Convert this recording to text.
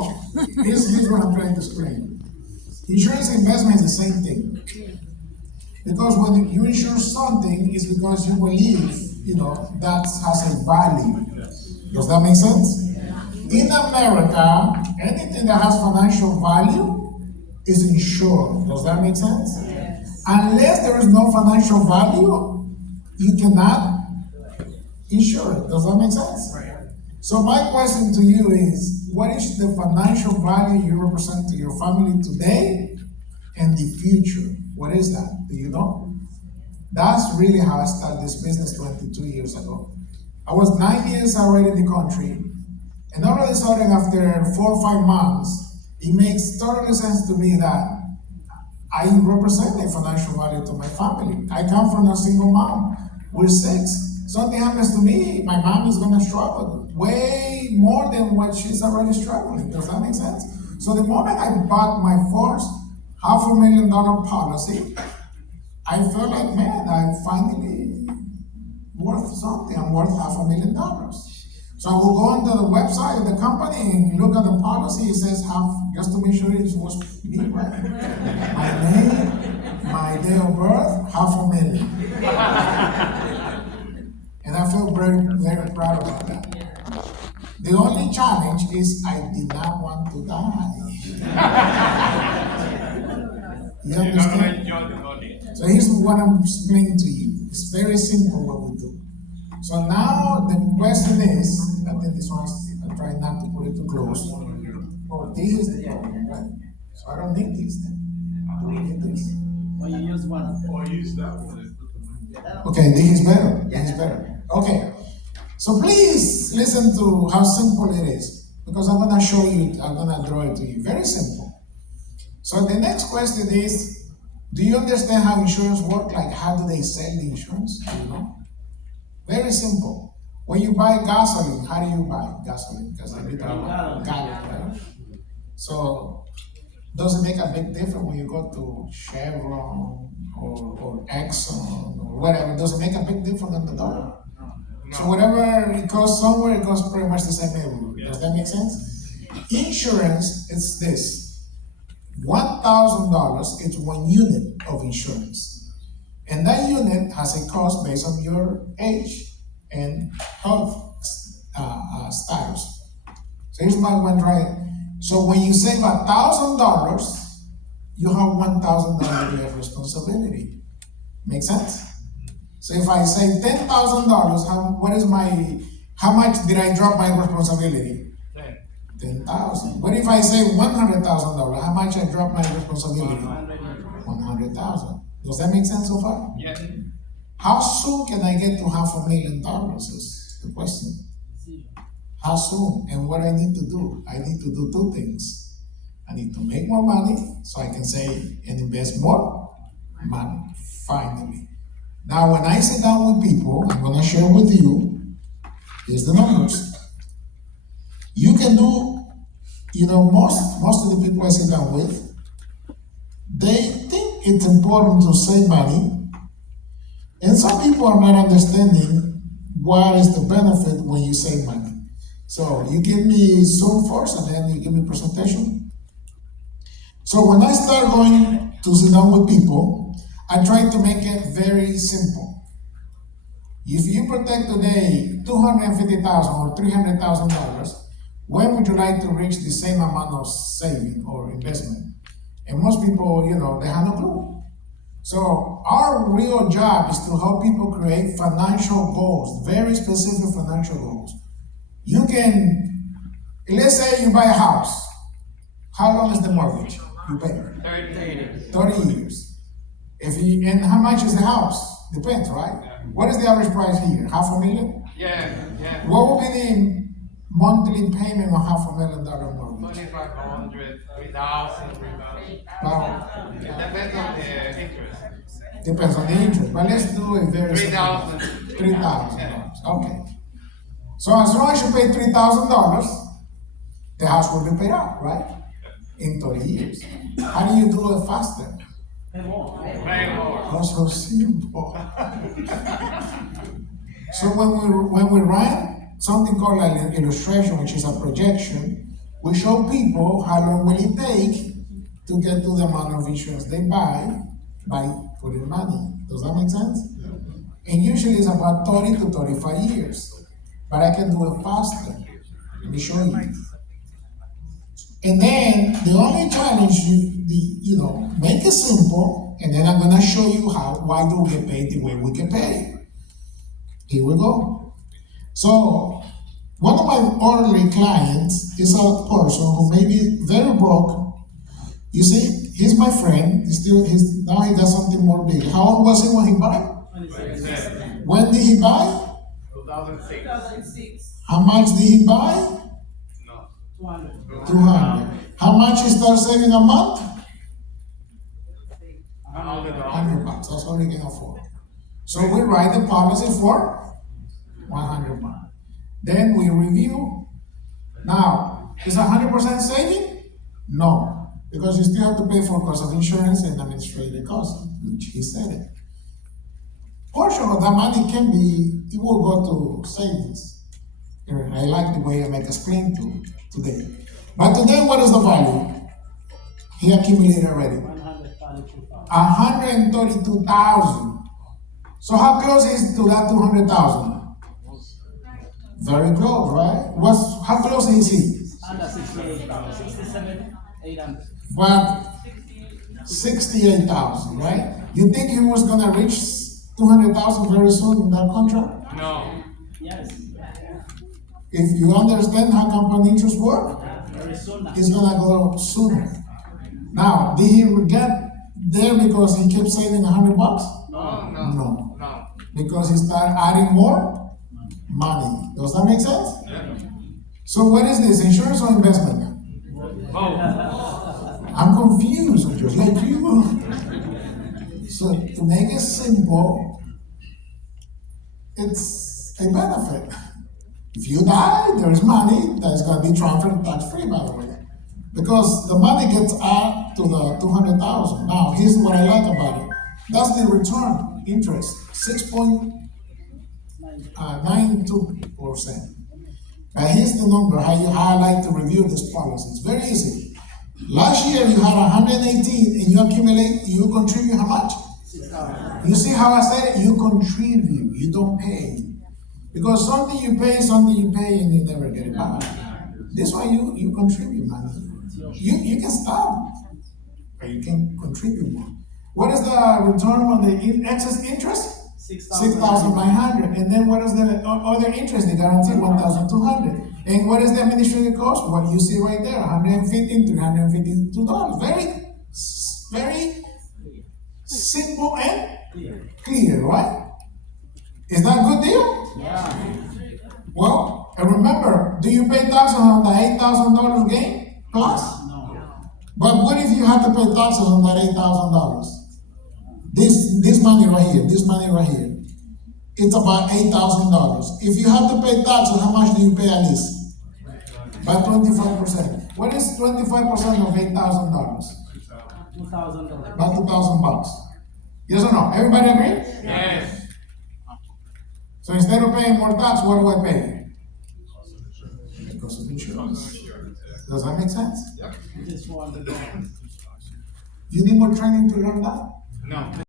So, here's what I'm trying to explain. Insurance investment is the same thing. Because when you insure something, it's because you believe, that has a value. Does that make sense? In America, anything that has financial value is insured. Does that make sense? Unless there is no financial value, you cannot insure it. Does that make sense? So my question to you is, what is the financial value you represent to your family today and the future? What is that? Do you know? That's really how I started this business 22 years ago. I was 9 years already in the country, and all of a sudden, after 4 or 5 months, it makes total sense to me that I represent a financial value to my family. I come from a single mom. We're 6. Something happens to me, my mom is going to struggle way more than what she's already struggling. Does that make sense? So the moment I bought my first $500,000 policy, I felt like, man, I'm finally worth something. I'm worth $500,000. So I will go onto the website of the company and look at the policy. It says half, just to make sure it was me, right? My name, my day of birth, $500,000. And I feel very, very proud about that. The only challenge is I did not want to die. You understand? So here's what I'm explaining to you. It's very simple what we do. So now the question is, I think this one's, I try not to put it too close. Oh, this is the problem, right? So I don't need this then. Do we need this? Well, you use one. Or use that one. Okay, this is better. This is better. Okay. So please listen to how simple it is. Because I'm gonna show you, I'm gonna draw it to you. Very simple. So the next question is, do you understand how insurance works? Like, how do they sell the insurance? Do you know? Very simple. When you buy gasoline, how do you buy gasoline? Because I gallon, right? So does it make a big difference when you go to Chevron or Exxon or whatever? Does it make a big difference on the dollar? No. So whatever it costs somewhere, it costs pretty much the same everywhere. Does that make sense? Insurance is this. $1,000 is 1 unit of insurance. And that unit has a cost based on your age and health status. So here's my one right. So when you save $1,000, you have $1,000 left responsibility. Make sense? So if I save $10,000, how much did I drop my responsibility? 10,000. What if I save $100,000? How much I drop my responsibility? 100,000. Does that make sense so far? Yeah. How soon can I get to $500,000 is the question. How soon? And what I need to do? I need to do 2 things. I need to make more money so I can save and invest more money, finally. Now, when I sit down with people, I'm going to share with you, here's the numbers. You can do, most of the people I sit down with, they think it's important to save money, and some people are not understanding what is the benefit when you save money. So you give me Zoom first, and then you give me presentation. So when I start going to sit down with people, I try to make it very simple. If you protect today $250,000 or $300,000, when would you like to reach the same amount of saving or investment? And most people, they have no clue. So our real job is to help people create financial goals, very specific financial goals. You can, let's say you buy a house. How long is the mortgage? You pay 30 years. And how much is the house? Depends, right? What is the average price here? $500,000? Yeah. What will be the monthly payment on $500,000 mortgage? 2,500, 3,000, 3,000. Wow. It depends on the interest. Depends on the interest, but let's do a very simple. 3,000. $3,000. Okay. So as long as you pay $3,000, the house will be paid off, right? In 30 years. How do you do it faster? Pay more. Also simple. So when we run something called an illustration, which is a projection, we show people how long will it take to get to the amount of insurance they buy by putting money. Does that make sense? And usually it's about 30 to 35 years, but I can do it faster. Let me show you. And then the only challenge, make it simple, and then I'm gonna show you why do we get paid the way we get paid. Here we go. So, one of my early clients is a person who may be very broke. You see, he's my friend. Now he got something more big. How old was he when he bought? 26. When did he buy? 2006. How much did he buy? No. 200. How much he start saving a month? $100. That's all he can afford. So we write the policy for $100. Then we review. Now, is 100% saving? No, because you still have to pay for cost of insurance and administrative costs, which he said it. Portion of that money it will go to savings. I like the way I make explain today. But today, what is the value? He accumulated already. 132,000. So how close is to that 200,000? Very close, right? How close is he? Under 68,000, 67, 800. But 68,000, right? You think he was gonna reach 200,000 very soon in that contract? No. Yes. If you understand how compound interest work, Very soon now. it's gonna go sooner. Now, did he get there because he kept saving $100? No. No. Because he started adding more money. Does that make sense? Yeah. So what is this, insurance or investment? Oh. I'm confused, just like you. So to make it simple, it's a benefit. If you die, there's money that's gonna be transferred tax-free, by the way. Because the money gets added to the 200,000. Now, here's what I like about it. That's the return, interest, 6.92%. But here's the number, how I like to review this policy. It's very easy. Last year, you had 118, and you contribute how much? 6,000. You see how I said it? You contribute, you don't pay. Because something you pay, and you never get it back. This one, you contribute money. You can stop, but you can contribute more. What is the return on the excess interest? 6,900. And then what is the other interest? The guarantee 1,200. And what is the administrative cost? What you see right there, $150 and $352. Very simple and clear, right? Is that a good deal? Yeah. Well, and remember, do you pay taxes on the $8,000 gain plus? No. But what if you have to pay taxes on that $8,000? This money right here, it's about $8,000. If you have to pay taxes, how much do you pay at least? By 25%. What is 25% of $8,000? $2,000. About $2,000. Yes or no? Everybody agree? Yes. So instead of paying more tax, what do I pay? Because of insurance. Does that make sense? It is $400. You need more training to learn that? No.